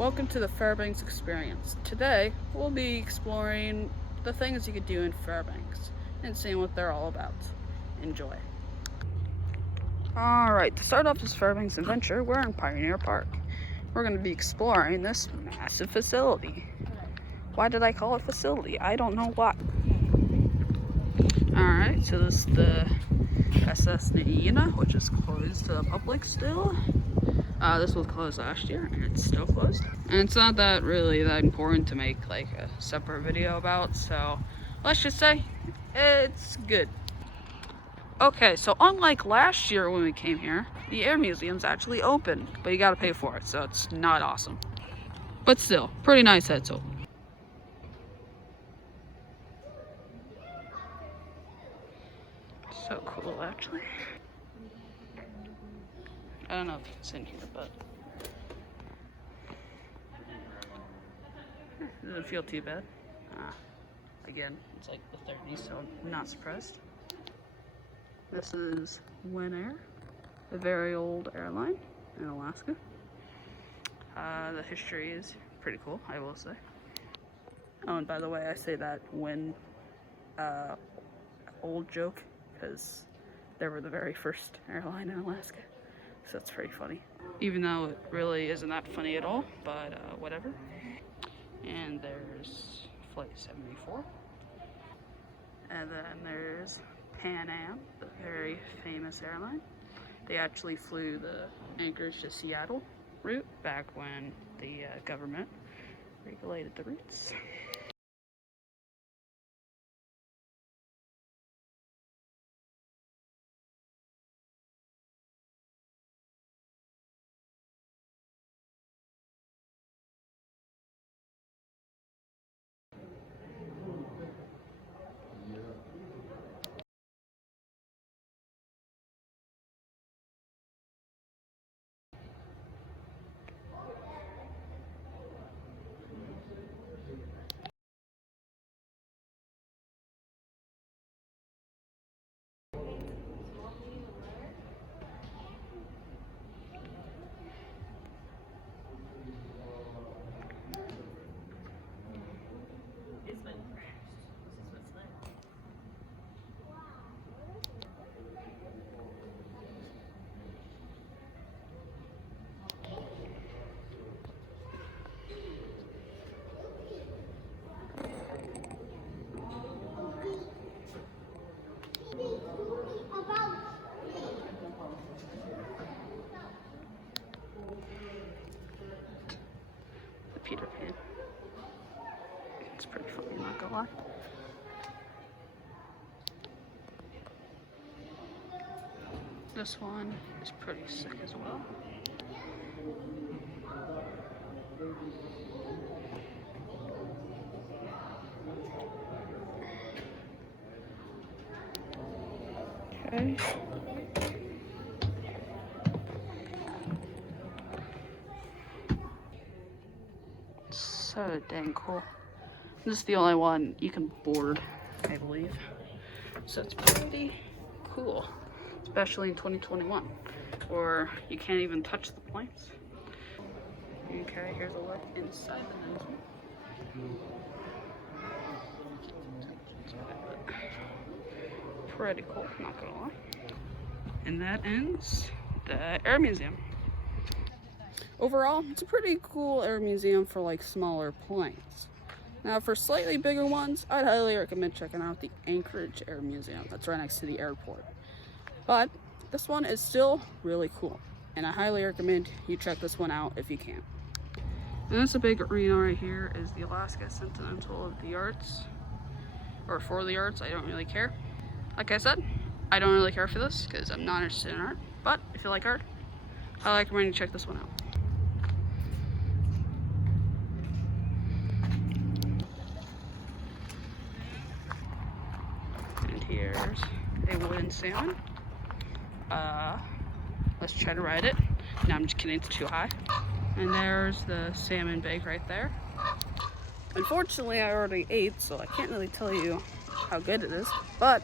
Welcome to the Fairbanks Experience. Today, we'll be exploring the things you could do in Fairbanks and seeing what they're all about. Enjoy. Alright, to start off this Fairbanks adventure, we're in Pioneer Park. We're going to be exploring this massive facility. Why did I call it facility? I don't know why. Alright, so this is the SS Naina, which is closed to the public still. This was closed last year and it's still closed. And it's not that really that important to make like a separate video about, so let's just say it's good. Okay, so unlike last year when we came here, the air museum's actually open, but you gotta pay for it, so it's not awesome. But still, pretty nice that it's open. So cool, actually. I don't know if it's in here, but it doesn't feel too bad. Again, it's like the 30s, so I'm not surprised. This is Winair, a very old airline in Alaska. The history is pretty cool, I will say. Oh, and by the way, I say that when old joke because they were the very first airline in Alaska. So that's pretty funny. Even though it really isn't that funny at all, but whatever. And there's Flight 74. And then there's Pan Am, the very famous airline. They actually flew the Anchorage to Seattle route back when the government regulated the routes. Peter Pan. It's pretty funny, not gonna lie. This one is pretty sick as well. Okay. So dang cool. This is the only one you can board, I believe. So it's pretty cool, especially in 2021, where you can't even touch the planes. Okay, here's a look inside the nose. Pretty cool, not gonna lie. And that ends the Air Museum. Overall, it's a pretty cool air museum for like smaller planes. Now for slightly bigger ones, I'd highly recommend checking out the Anchorage Air Museum. That's right next to the airport. But this one is still really cool, and I highly recommend you check this one out if you can. And this big arena right here is the Alaska Continental of the Arts, or for the arts, I don't really care. Like I said, I don't really care for this because I'm not interested in art, but if you like art, I recommend you check this one out. And here's a wooden salmon. Let's try to ride it. No, I'm just kidding, it's too high. And there's the salmon bake right there. Unfortunately, I already ate, so I can't really tell you how good it is, but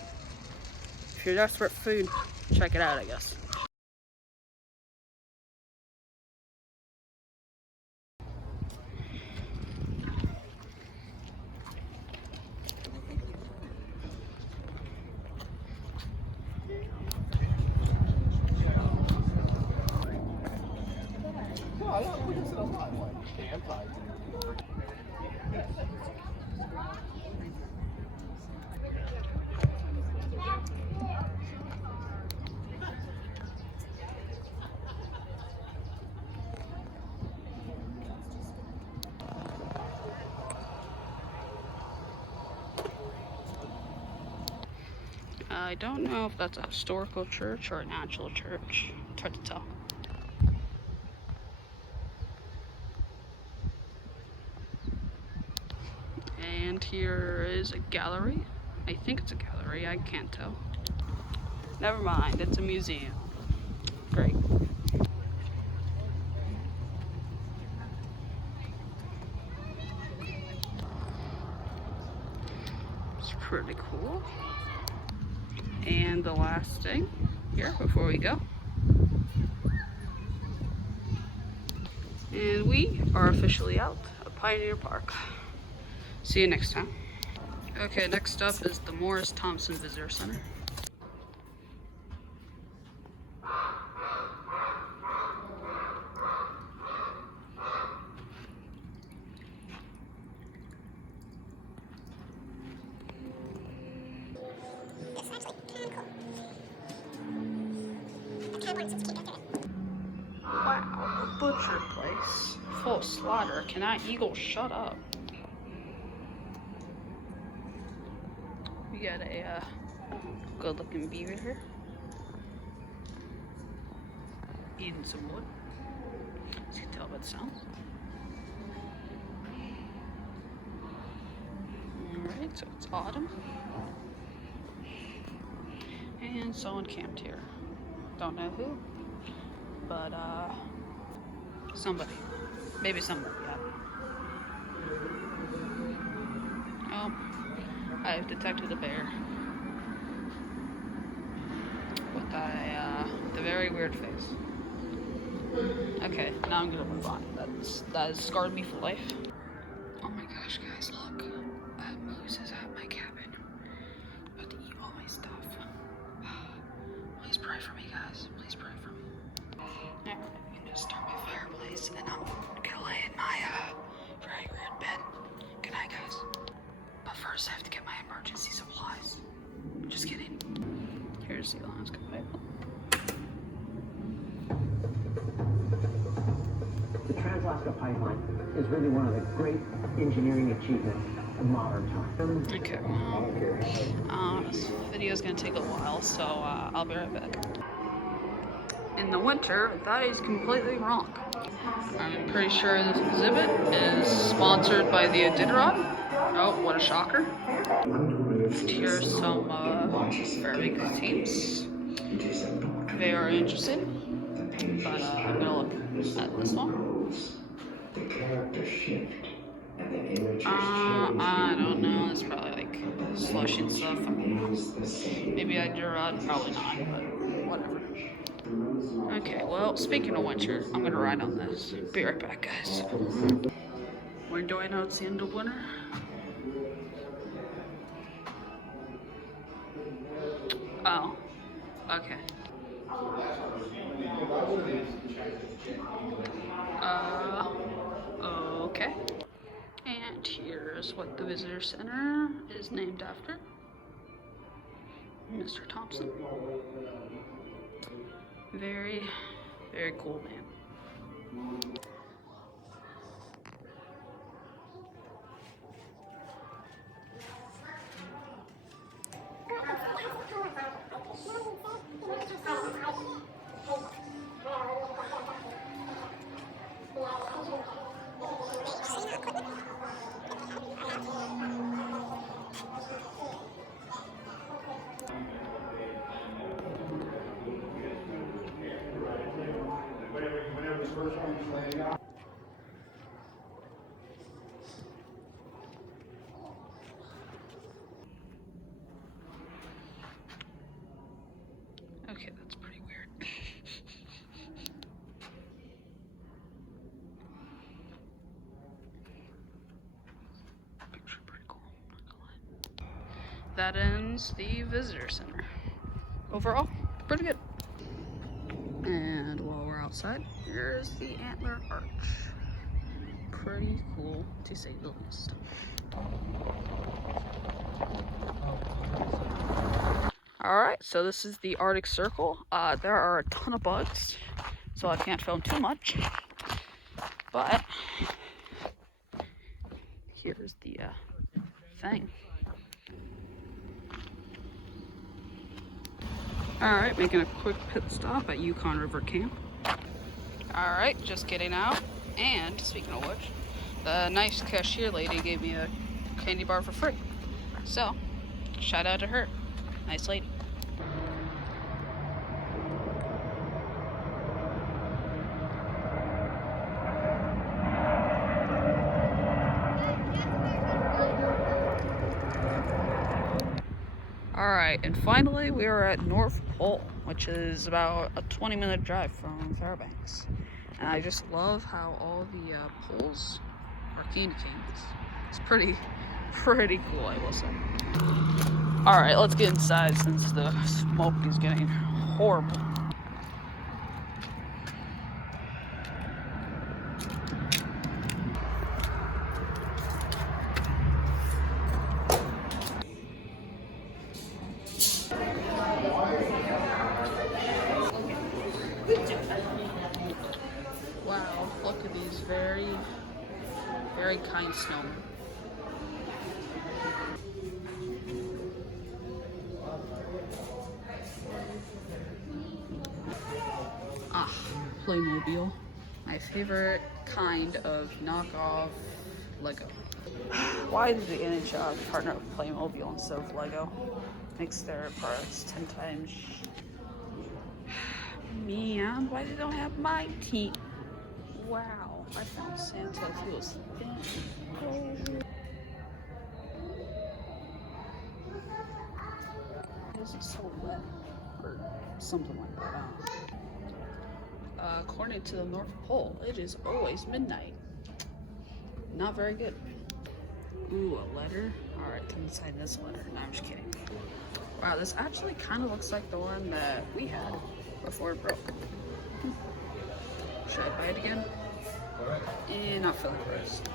if you're desperate for food, check it out, I guess. I don't know if that's a historical church or an actual church. It's hard to tell. And here is a gallery. I think it's a gallery, I can't tell. Never mind, it's a museum. Great. It's pretty cool. And the last thing here before we go. And we are officially out of Pioneer Park. See you next time. Okay, next up is the Morris Thompson Visitor Center. Wow, a butcher place. Full slaughter. Can that eagle shut up? We got a good looking beaver here. Eating some wood. As you can tell by the sounds. Alright, so it's autumn. And someone camped here. Don't know who, but somebody. Maybe somebody, yeah. Oh, I've detected a bear. With the very weird face. Okay, now I'm gonna move on. That has scarred me for life. Oh my gosh, guys, look. A moose is at my cabin. About to eat all my stuff. Please pray for me, guys. Please pray for me. Alright, I'm gonna start my fireplace and I'm gonna lay in my very weird bed. Good night, guys. But first, I have to get my emergency supplies. Just kidding. Here's the Alaska Bible. The Trans-Alaska Pipeline is really one of the great engineering achievements of modern times. Okay, well, this video is going to take a while, so I'll be right back. In the winter, that is completely wrong. I'm pretty sure this exhibit is sponsored by the Iditarod. Oh, what a shocker. Here's some Fairbanks teams. Very interesting. But I'm gonna look at this one. I don't know. It's probably like slushy and stuff. I don't know. Maybe Iditarod, probably not, but whatever. Okay, well, speaking of winter, I'm gonna ride on this. Be right back, guys. When do I know it's the end of winter? Oh, okay. Okay. And here's what the visitor center is named after. Mr. Thompson. Very, very cool man. Okay, that's pretty weird. Picture pretty cool, not gonna lie. That ends the visitor center. Overall, pretty good. And while we're outside. Here's the antler arch. Pretty cool, to say the least. Alright, so this is the Arctic Circle. There are a ton of bugs, so I can't film too much. But here's the thing. Alright, making a quick pit stop at Yukon River Camp. Alright, just getting out. And speaking of which, the nice cashier lady gave me a candy bar for free. So, shout out to her. Nice lady. Alright, and finally we are at North Pole, which is about a 20-minute drive from Fairbanks. And I just love how all the poles are candy canes. It's pretty cool, I will say. Alright, let's get inside since the smoke is getting horrible. Wow, look at these very kind snowmen. Ah, Playmobil. My favorite kind of knockoff Lego. Why did the NHL partner with Playmobil instead of Lego? Makes their parts 10 times. Man, why they don't have my teeth? Wow, I found Santa. He was thin. Oh. This is so wet, or something like that. According to the North Pole, it is always midnight. Not very good. Ooh, a letter? Alright, come inside this letter. No, I'm just kidding. Wow, this actually kind of looks like the one that we had before it broke. Should I buy it again? And not feeling first.